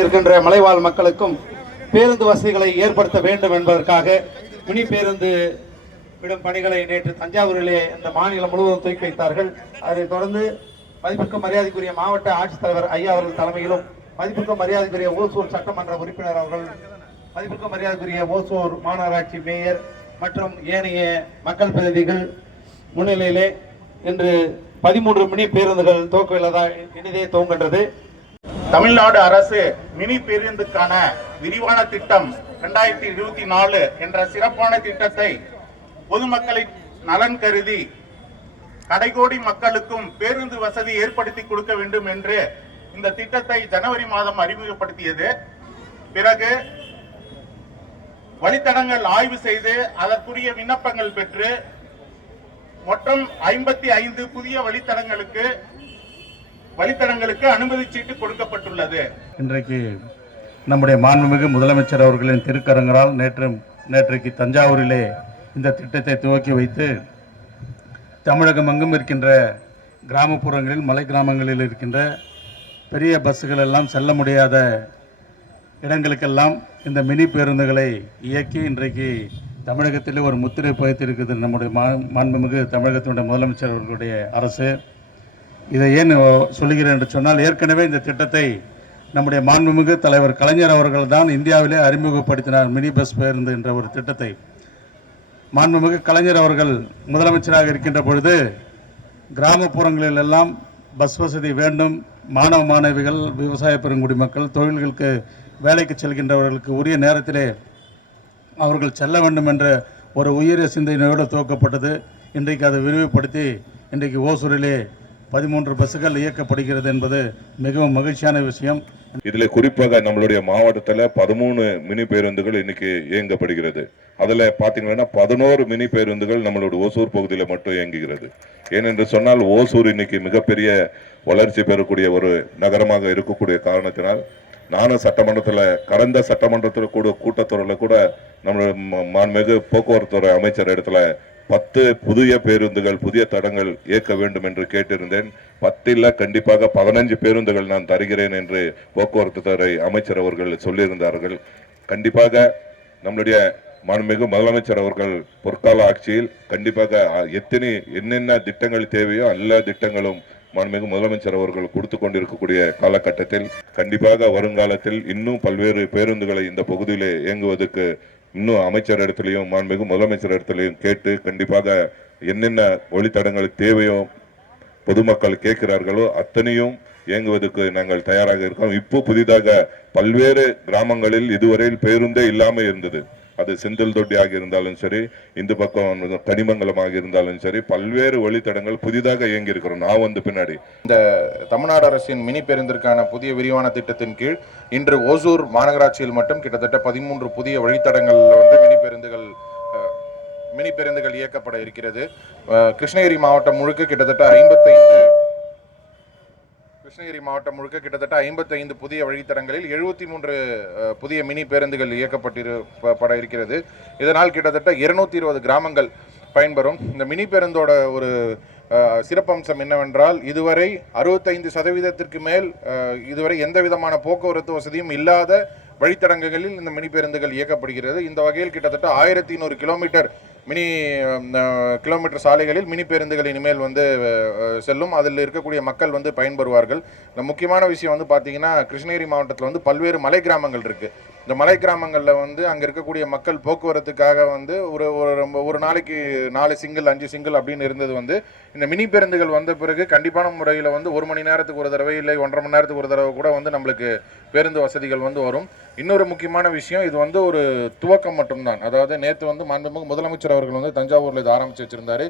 இருக்கின்ற மலைவாழ் மக்களுக்கும் பேருந்து வசதிகளை ஏற்படுத்த வேண்டும் என்பதற்காக மினி பேருந்து விடும் பணிகளை நேற்று தஞ்சாவூரிலே இந்த மாநிலம் முழுவதும் துவக்கி வைத்தார்கள். அதைத் தொடர்ந்து மதிப்பிற்கும் மரியாதைக்குரிய மாவட்ட ஆட்சித்தலைவர் ஐயா அவர்கள் தலைமையிலும் மதிப்பிற்கும் மரியாதைக்குரிய ஓசூர் சட்டமன்ற உறுப்பினர் அவர்கள், மதிப்பிற்கும் மரியாதைக்குரிய ஓசூர் மாநகராட்சி மேயர் மற்றும் ஏனைய மக்கள் பிரதிநிதிகள் முன்னிலையிலே இன்று 13 மினி பேருந்துகள் துவக்க இனிதே துவங்குகின்றது. தமிழ்நாடு அரசு மினி பேருந்துக்கான விரிவான திட்டம் 2024 என்ற சிறப்பான திட்டத்தை பொதுமக்களின் நலன் கருதி கடைகோடி மக்களுக்கும் பேருந்து வசதி ஏற்படுத்தி கொடுக்க வேண்டும் என்று இந்த திட்டத்தை ஜனவரி மாதம் அறிமுகப்படுத்தியது. பிறகு வழித்தடங்கள் ஆய்வு செய்து அதற்குரிய விண்ணப்பங்கள் பெற்று மொத்தம் 55 புதிய வழித்தடங்களுக்கு அனுமதி சீட்டு கொடுக்கப்பட்டுள்ளது. இன்றைக்கு நம்முடைய மாண்புமிகு முதலமைச்சர் அவர்களின் திருக்கரங்களால் நேற்றைக்கு தஞ்சாவூரிலே இந்த திட்டத்தை துவக்கி வைத்து தமிழகம் எங்கும் இருக்கின்ற கிராமப்புறங்களில் மலை கிராமங்களில் இருக்கின்ற பெரிய பஸ்ஸுகள் எல்லாம் செல்ல முடியாத இடங்களுக்கெல்லாம் இந்த மினி பேருந்துகளை இயக்கி இன்றைக்கு தமிழகத்தில் ஒரு முத்திரை பதித்திருக்கிறது நம்முடைய மாண்புமிகு தமிழகத்தினுடைய முதலமைச்சர் அவர்களுடைய அரசு. இதை ஏன் சொல்லுகிறேன் என்று சொன்னால், ஏற்கனவே இந்த திட்டத்தை நம்முடைய மாண்புமிகு தலைவர் கலைஞர் அவர்கள் தான் இந்தியாவிலே அறிமுகப்படுத்தினார். மினி பஸ் பேருந்து என்ற ஒரு திட்டத்தை மாண்புமிகு கலைஞர் அவர்கள் முதலமைச்சராக இருக்கின்ற பொழுது கிராமப்புறங்களில் எல்லாம் பஸ் வசதி வேண்டும், மாணவ மாணவிகள், விவசாய பெருங்குடி மக்கள், தொழில்களுக்கு வேலைக்கு செல்கின்றவர்களுக்கு உரிய நேரத்திலே அவர்கள் செல்ல வேண்டும் என்ற ஒரு உயரிய சிந்தனையோடு துவக்கப்பட்டது. இன்றைக்கு அதை விரிவுபடுத்தி இன்றைக்கு ஓசூரிலே 13 பஸ்ஸுகள் இயக்கப்படுகிறது என்பது மிகவும் மகிழ்ச்சியான விஷயம். இதில் குறிப்பாக நம்மளுடைய மாவட்டத்தில் 13 மினி பேருந்துகள் இன்னைக்கு இயங்கப்படுகிறது. அதில் பார்த்தீங்கன்னா 11 மினி பேருந்துகள் நம்மளுடைய ஓசூர் பகுதியில் மட்டும் இயங்குகிறது. ஏனென்று சொன்னால் ஓசூர் இன்னைக்கு மிகப்பெரிய வளர்ச்சி பெறக்கூடிய ஒரு நகரமாக இருக்கக்கூடிய காரணத்தினால் நானும் சட்டமன்றத்தில் கடந்த சட்டமன்றத்தில் கூட்டத்தொடரில் கூட நம்மளுடைய மாண்புமிகு போக்குவரத்துறை அமைச்சர் இடத்துல 10 புதிய பேருந்துகள் புதிய தடங்கள் இயக்க வேண்டும் என்று கேட்டிருந்தேன். 10 கண்டிப்பாக 15 பேருந்துகள் நான் தருகிறேன் என்று போக்குவரத்து துறை அமைச்சர் அவர்கள் சொல்லியிருந்தார்கள். கண்டிப்பாக நம்முடைய மாண்புமிகு முதலமைச்சர் அவர்கள் பொற்கால ஆட்சியில் கண்டிப்பாக என்னென்ன திட்டங்கள் தேவையோ எல்லா திட்டங்களும் மாண்புமிகு முதலமைச்சர் அவர்கள் கொடுத்து கொண்டிருக்கக்கூடிய காலகட்டத்தில் கண்டிப்பாக வருங்காலத்தில் இன்னும் பல்வேறு பேருந்துகளை இந்த பகுதியில் இயங்குவதற்கு இன்னும் அமைச்சர் இடத்துலையும் மாண்புமிகு முதலமைச்சர் இடத்துலையும் கேட்டு கண்டிப்பாக என்னென்ன வழித்தடங்களுக்கு தேவையோ பொதுமக்கள் கேட்கிறார்களோ அத்தனையும் இயங்குவதற்கு நாங்கள் தயாராக இருக்கோம். இப்போ புதிதாக பல்வேறு கிராமங்களில் இதுவரையில் பேருந்தே இல்லாமல் இருந்தது. அது செந்தில் தொட்டியாக இருந்தாலும் சரி, இந்த பக்கம் கனிமங்கலமாக இருந்தாலும் சரி, பல்வேறு வழித்தடங்கள் புதிதாக இயங்கி இருக்கிறோம். நான் வந்து பின்னாடி இந்த தமிழ்நாடு அரசின் மினி பேருந்திற்கான புதிய விரிவான திட்டத்தின் கீழ் இன்று ஓசூர் மாநகராட்சியில் மட்டும் கிட்டத்தட்ட 13 புதிய வழித்தடங்கள்ல வந்து மினி பேருந்துகள் இயக்கப்பட இருக்கிறது. கிருஷ்ணகிரி மாவட்டம் முழுக்க கிட்டத்தட்ட 55 புதிய வழித்தடங்களில் 73 புதிய மினி பேருந்துகள் இயக்கப்பட இருக்கிறது. இதனால் கிட்டத்தட்ட 220 கிராமங்கள் பயன்பெறும். இந்த மினி பேருந்தோட ஒரு சிறப்பம்சம் என்னவென்றால், இதுவரை 65% மேல் இதுவரை எந்த விதமான போக்குவரத்து வசதியும் இல்லாத வழித்தடங்களில் இந்த மினி பேருந்துகள் இயக்கப்படுகிறது. இந்த வகையில் கிட்டத்தட்ட 1100 கிலோமீட்டர் சாலைகளில் மினி பேருந்துகள் இனிமேல் வந்து செல்லும். அதில் இருக்கக்கூடிய மக்கள் வந்து பயன்பெறுவார்கள். இந்த முக்கியமான விஷயம் வந்து பார்த்தீங்கன்னா, கிருஷ்ணகிரி மாவட்டத்தில் வந்து பல்வேறு மலை கிராமங்கள் இருக்குது. இந்த மலை கிராமங்களில் வந்து அங்கே இருக்கக்கூடிய மக்கள் போக்குவரத்துக்காக வந்து ஒரு நாளைக்கு 4 சிங்கிள் 5 சிங்கிள் அப்படின்னு இருந்தது வந்து இந்த மினி பேருந்துகள் வந்த பிறகு கண்டிப்பான முறையில் வந்து 1 மணி நேரத்துக்கு ஒரு தடவை இல்லை 1.5 மணி நேரத்துக்கு ஒரு தடவை கூட வந்து நம்மளுக்கு பேருந்து வசதிகள் வந்து வரும். இன்னொரு முக்கியமான விஷயம், இது வந்து ஒரு துவக்கம் மட்டும்தான். அதாவது நேற்று வந்து மாண்புமிகு முதலமைச்சர் அவர்கள் வந்து தஞ்சாவூரில் இது ஆரம்பித்து வச்சிருந்தாரு.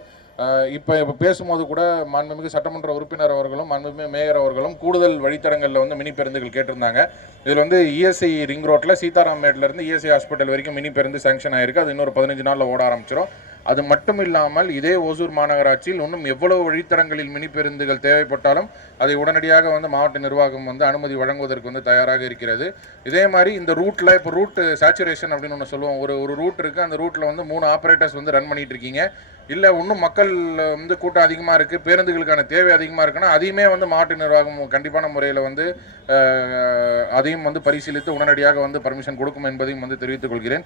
இப்போ பேசும்போது கூட மாண்புமிகு சட்டமன்ற உறுப்பினர் அவர்களும் மாண்புமிகு மேயர் அவர்களும் கூடுதல் வழித்தடங்களில் வந்து மினி பேருந்துகள் கேட்டிருந்தாங்க. இதில் வந்து இஎஸ்ஐ ரிங் ரோட்டில் சீதாராமேட்லேருந்து இஎஸ்ஐ ஹாஸ்பிட்டல் வரைக்கும் மினி பேருந்து சேங்ஷன் ஆயிருக்கு. அது இன்னொரு 15 நாளில் ஓட ஆரம்பிச்சிடும். அது மட்டும் இல்லாமல் இதே ஓசூர் மாநகராட்சியில் இன்னும் எவ்வளவு வழித்தடங்களில் மினி பேருந்துகள் தேவைப்பட்டாலும் அதை உடனடியாக வந்து மாவட்ட நிர்வாகம் வந்து அனுமதி வழங்குவதற்கு வந்து தயாராக இருக்கிறது. இதே மாதிரி இந்த ரூட்டில் இப்போ ரூட் சேச்சுரேஷன் அப்படின்னு ஒன்று சொல்லுவோம். ஒரு ரூட் இருக்குது, அந்த ரூட்டில் வந்து 3 ஆப்ரேட்டர்ஸ் வந்து ரன் பண்ணிட்டு இருக்கீங்க. இல்லை இன்னும் மக்கள் வந்து கூட்டம் அதிகமாக இருக்குது, பேருந்துகளுக்கான தேவை அதிகமாக இருக்குன்னா அதையுமே வந்து மாவட்ட நிர்வாகம் கண்டிப்பான முறையில் வந்து அதையும் வந்து பரிசீலித்து உடனடியாக வந்து பர்மிஷன் கொடுக்கும் என்பதையும் வந்து தெரிவித்துக் கொள்கிறேன்.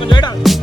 கொஞ்சம்